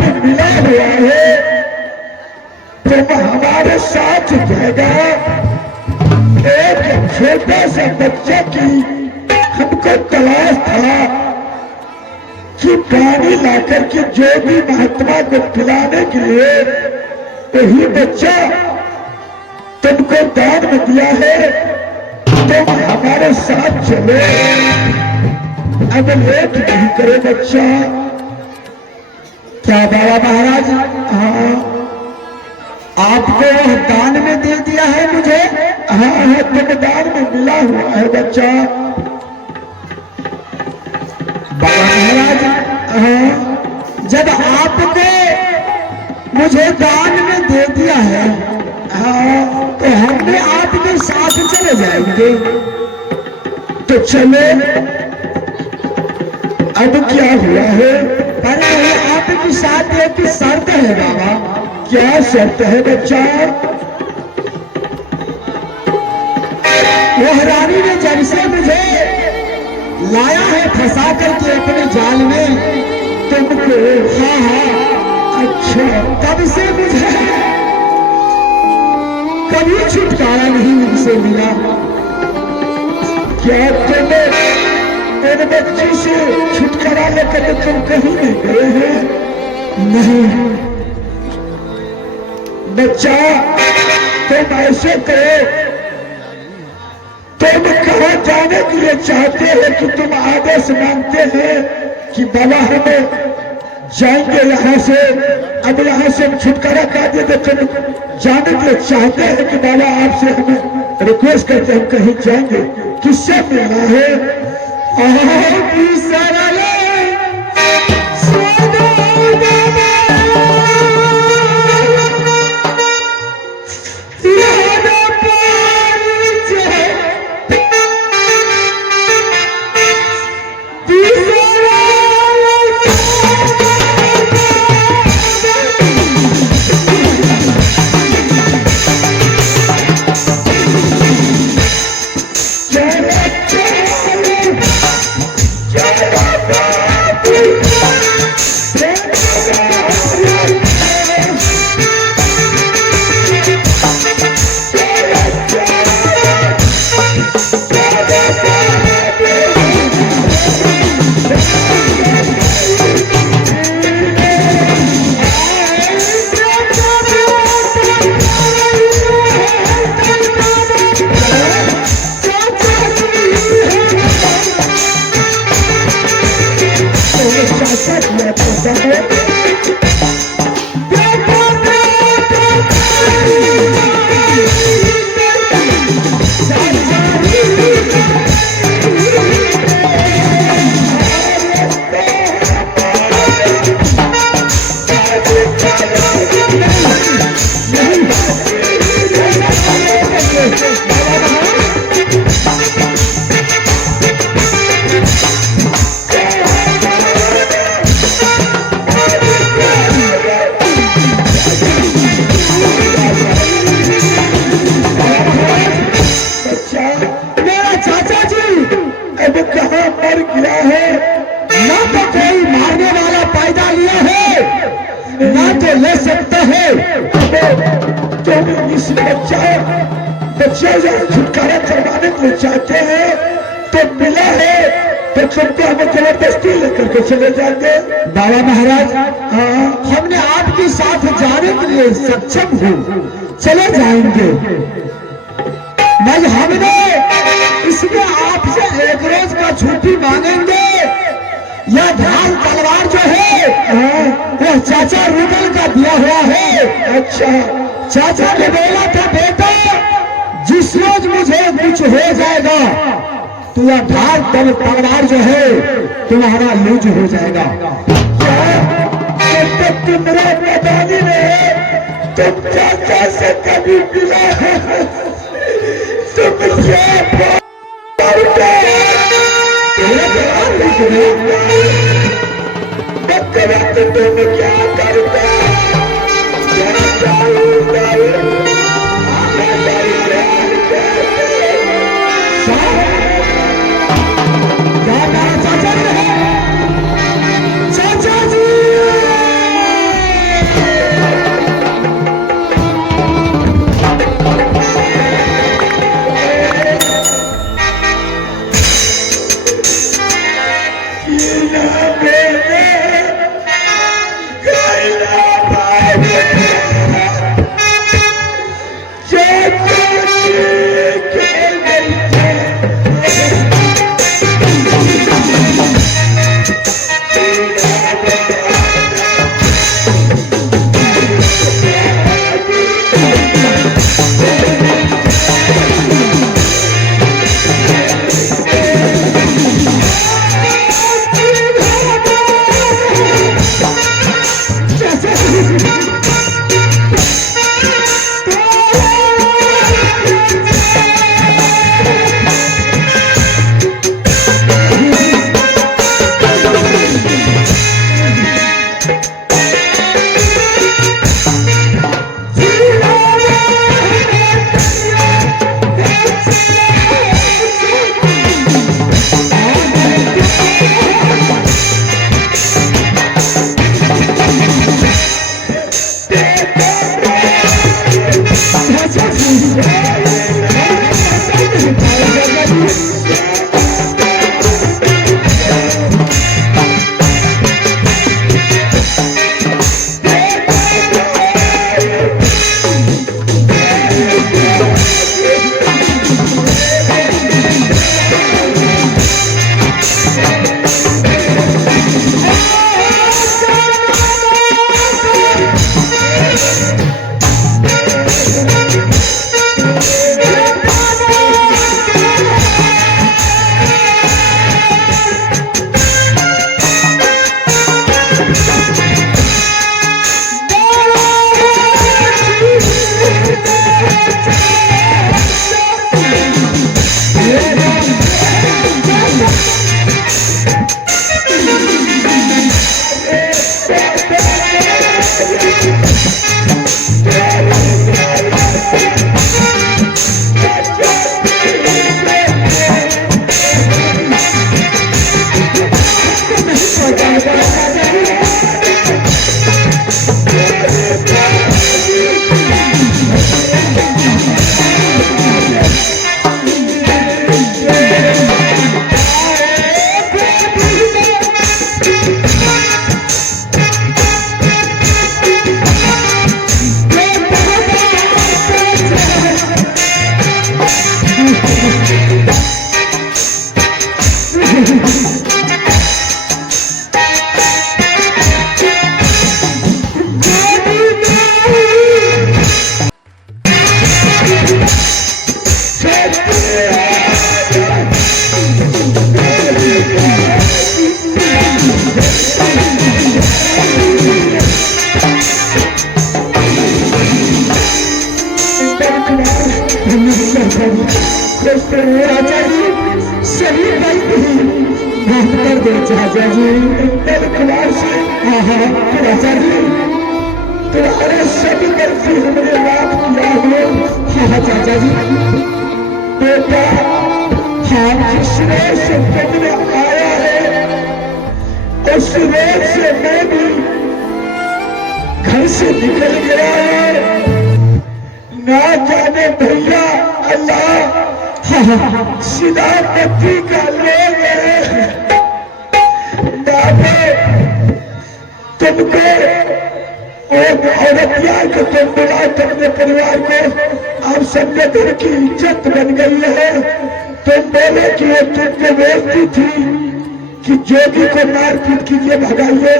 में मिला हुआ है, तुम हमारे साथ जाएगा। एक छोटे से बच्चे की हमको तलाश था कि पानी लाकर के जो भी महात्मा को पिलाने के लिए वही बच्चा तुमको दान में दिया है, तुम हमारे साथ चलो। अब लेट नहीं करे बच्चा। क्या बाबा महाराज? हाँ, आपको दान में दे दिया है मुझे? हाँ, तुम दान में मिला हुआ है बच्चा। बाबा महाराज, हाँ, जब आपने मुझे दान में दे दिया है, हाँ, तो हमने आपके साथ चले जाएंगे। तो चले। अब क्या हुआ है? अरे आपके साथ एक शर्त है बाबा। क्या शर्त है बच्चा? वह रानी ने जब से मुझे लाया है फंसा करके अपने जाल में, तुमको? हाँ हाँ, अच्छा, तब से मुझे कभी छुटकारा नहीं मुझसे मिला। क्या तुम इन बच्ची से छुटकारा लेकर तुम कहीं नहीं गए हैं? नहीं बच्चा, तुम ऐसे करो, तुम कहाँ जाने के लिए चाहते हैं कि तुम आदेश मांगते हैं कि बाबा हमें जाएंगे यहाँ से, अब यहाँ से हम छुटकारा कर देते, तुम जाने के लिए चाहते हैं कि बाबा आपसे हमें रिक्वेस्ट करते हम कहीं जाएंगे, किससे मिलना है? बच्चा छुटकारा करवाने को चाहते हैं तो मिला है, तो तुमको हमें जबरदस्ती लेकर के चले जाएंगे। बाबा महाराज, हाँ, हमने आपके साथ जाने के लिए सक्षम हूँ, चले जाएंगे। नहीं, हमने इसमें आपसे एक रोज का छुट्टी मांगेंगे। यह ढाल तलवार जो है वह चाचा रुदल का दिया हुआ है। अच्छा, चाचा ने बोला था, बेटा जिस रोज मुझे कुछ हो जाएगा तो यह ढाल तलवार जो है तुम्हारा लूज हो जाएगा। तुम्हारा मैदानी में तुम चाचा से कभी मिला है? तुम क्या तुम क्या करते? चाचा जी, चाचा जी सही गलती माफ कर दो चाचा जी। कुमार से चाचा जी तुम्हारे सब गलती हमने माफ किया हो। हाँ चाचा जी बेटा जिस रोज से तुमने आया है उस रोज से मैं भी घर से निकल गया है। ना जाने भैया अल्लाह सीधा पति का लोग है। तुमको औरतिया को तुम बुला अपने परिवार को आप सबके घर की इज्जत बन गई है। तुम बोले कि वो तुमको बोलती थी कि जोगी को मार पीट कीजिए भगाइए,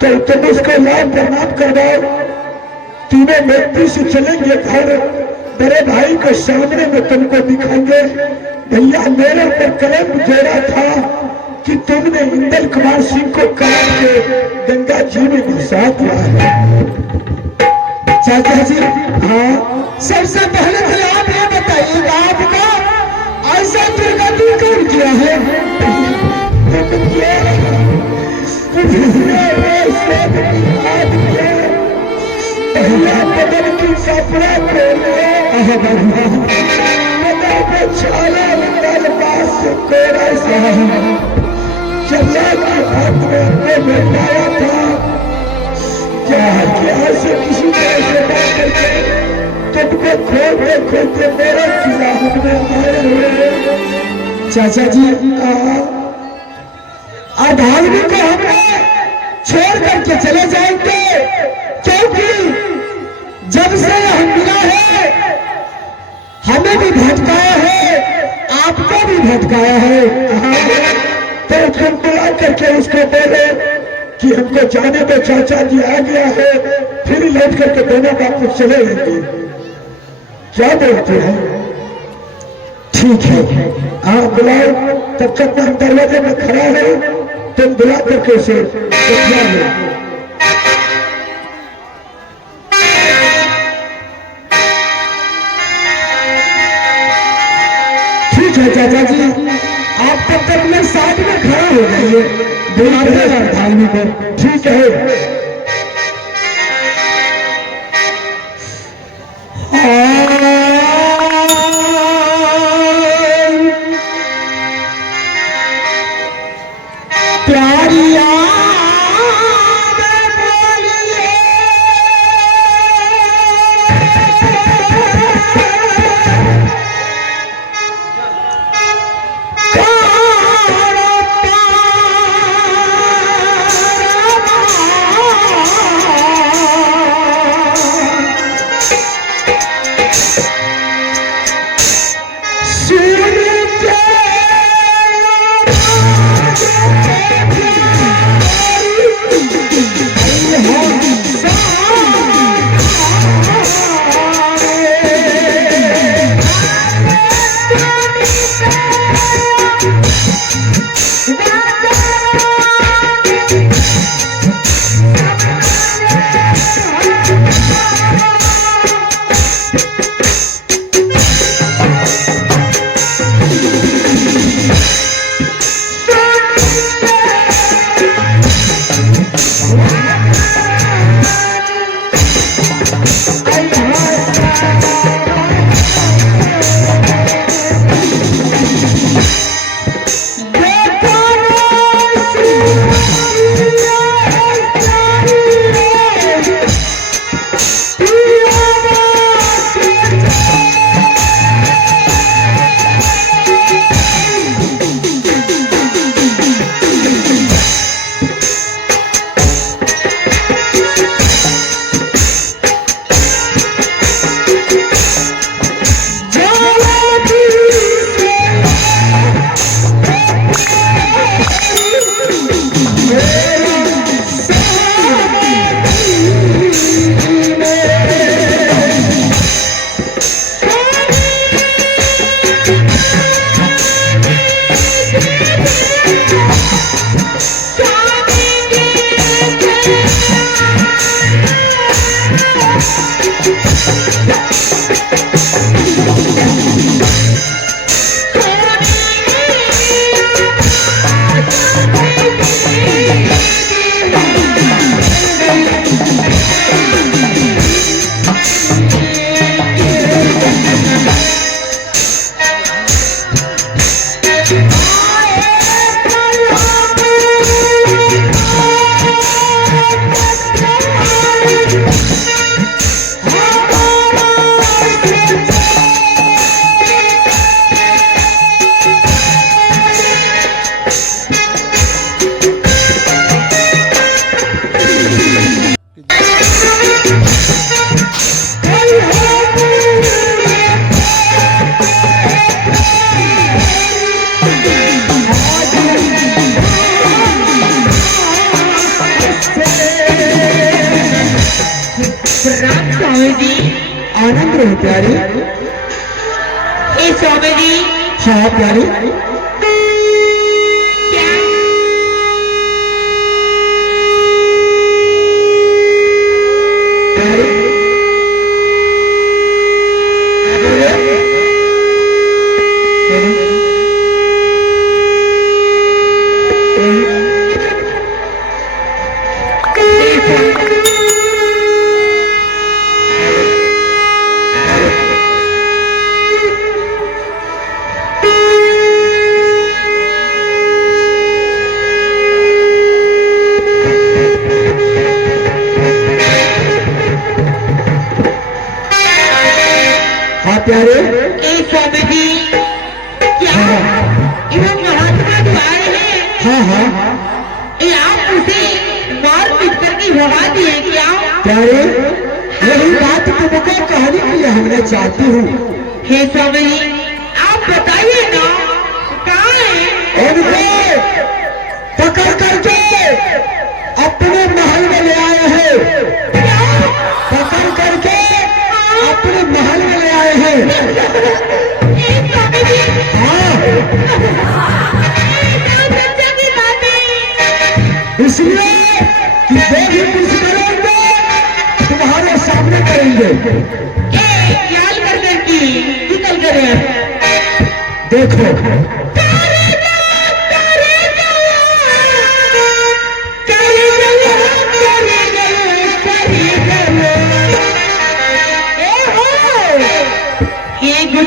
तो तुम उसको लाभ प्रणाम करवाओ। तीनों व्यक्ति से चलेंगे घर, बड़े भाई के सामने में तुमको दिखाएंगे। भैया मेरे ऊपर कलम जोड़ा था कि तुमने इंदल कुमार सिंह को काट के गंगा जी में घुसा दिया है। चाचा जी हाँ, सबसे पहले तो आप ये बताइए आपका ऐसा दुर्गति कौन किया है? बदन की कपड़ा छाला निकाल पास से कोरा चला के हाथ में अपने बैठाया था। क्या से किसी तरह से बात करके तुमको खोलते खोलते मेरा किला हमने मारे हुए। चाचा जी अब आदमी को हमने छोड़ करके चले जाएंगे, क्योंकि जब से हम मिला है हमें भी भटकाया है, आपको भी भटकाया है। तो तुम बुला करके उसको बोले कि हमको जाने दो, चाचा जी आ गया है, फिर लौट करके दोनों वापस चले जाएंगे। क्या बोलते हैं? ठीक है हाँ बुलाओ, तब तक मैं दरवाजे में खड़ा है, तुम बुला करके उसे बैठा लो। चाचा जी आप तब तक मेरे साथ में खड़ा हो जाइए, धार्मी को। ठीक है आनंद रहे प्यारी। ए स्वामी जी, हाँ प्यारी, प्यारे। ए स्वामी जी, क्या ये महात्मा जो आए हैं, हाँ हाँ ये आप उसे मार पीट करके भगा दिए क्या? प्यारे, यही बात तुमको कहने के लिए हमने चाहती हूँ। हे स्वामी जी, आप बताइए ना कहाँ है? उनको पकड़ करके अपने महल में ले आए हैं। पकड़ करके अपने महल में ले आए हैं। हे स्वामी जी, हाँ, सच्चा की बात है। इसलिए कि जो भी कुछ करेंगे तुम्हारे सामने करेंगे। ख्याल करने की निकल करे। देखो ये कुछ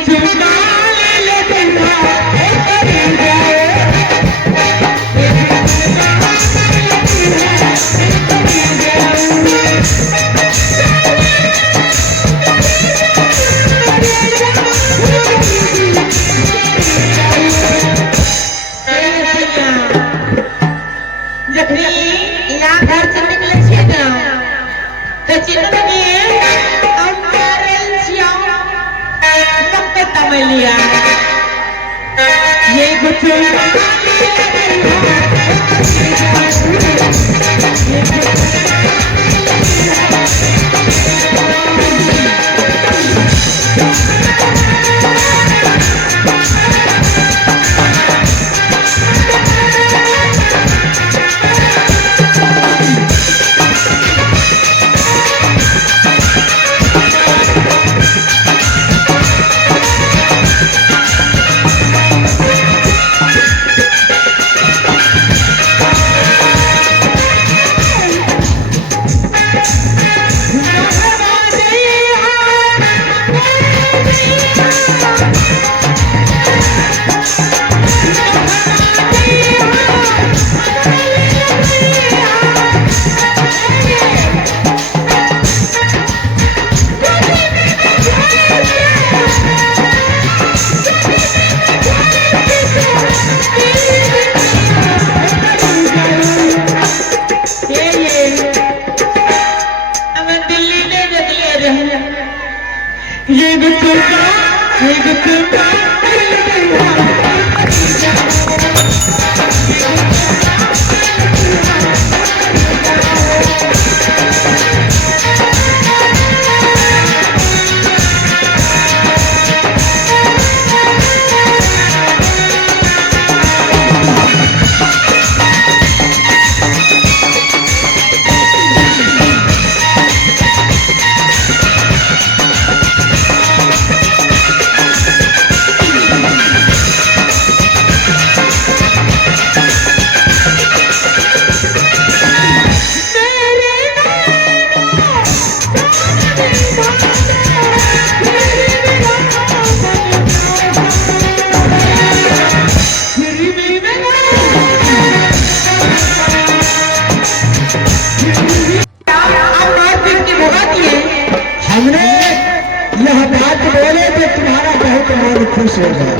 खुश हो जाए।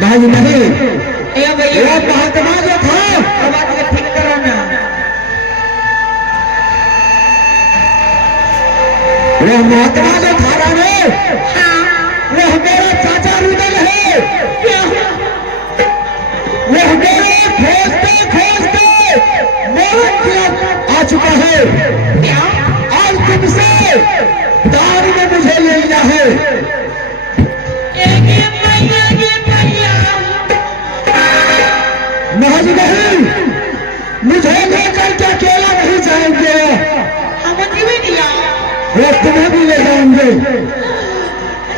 भाई नहीं, वो महात्मा जो था ठीक कराना, वो महात्मा जो था राणे, वो मेरा चाचा रुदल है। वो मेरे खोजते खोजते मोहन आ चुका है। आज तुमसे वो तुम्हें भी ले जाएंगे।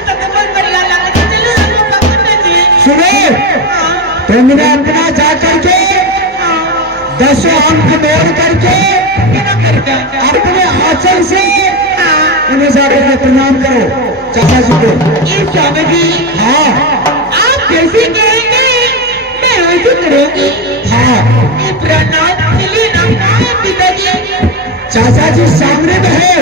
तो बहुत बढ़िया लगा, चलो हम पकड़ने जी। सुनो, तुमने अपना जा करके 10 अंक मोड़ करके अपने आंचल से उन्हें जाकर के प्रणाम करो चाचा जी को। ये स्वामी जी, हाँ आप जैसे कहेंगे मैं वैसे करूंगी। हाँ, ये प्रणाम के लिए नाम है पिताजी। चाचा जी सामने में है,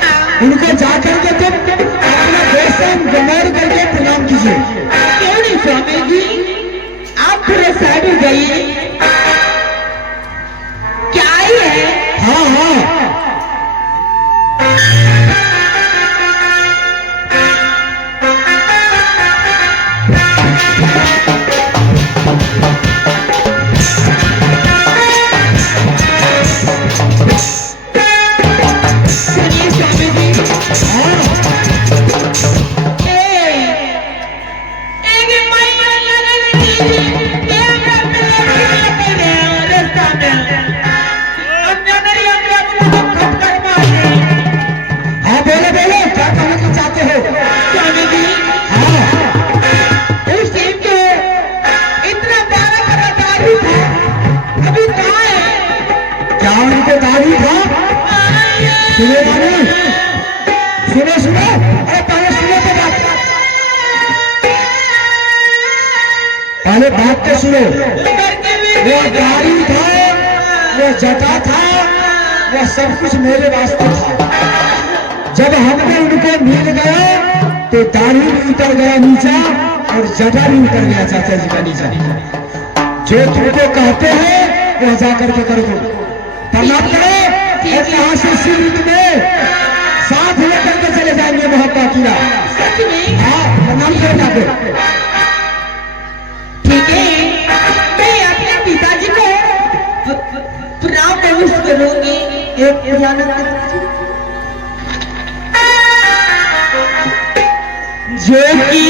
हाँ, उनको जाकर के तुम अपना दर्शन मोड़ करके प्रणाम कीजिए। क्यों नहीं स्वामी जी, आप थोड़ा साइड हो जाइए। क्या ही है? हाँ हाँ, सुनिए स्वामी जी, हाँ एक महीना रास्ता में हम जाने खटखट मारे। हाँ, बोलो बोलो, क्या कहना चाहते हो? स्वामी जी, हाँ, उस टाइम जो इतना प्यारा मेरा दादी था, अभी कहाँ है? क्या उनको दादी था? सुनो बाबू, सुनो सुनो, अरे पहले सुनो तो बात, पहले बात तो सुनो। करके भी वो दाढ़ी था, वो जटा था, वो सब कुछ मेरे वास्ते था। जब हमने उनको मिल गया तो दाढ़ी भी उतर गया नीचा और जटा भी उतर गया चाचा जी का नीचा। जो तुमको कहते हैं वह जा करके कर दो, प्रणाम करो और यहाँ से सिर में साथ लेकर के चले जाएंगे मोहब्बा किया। सच में हाँ, प्रणाम करो जाके। ठीक है, मैं अपने पिताजी को प्रणाम नमस्कार करूंगी। एक जो की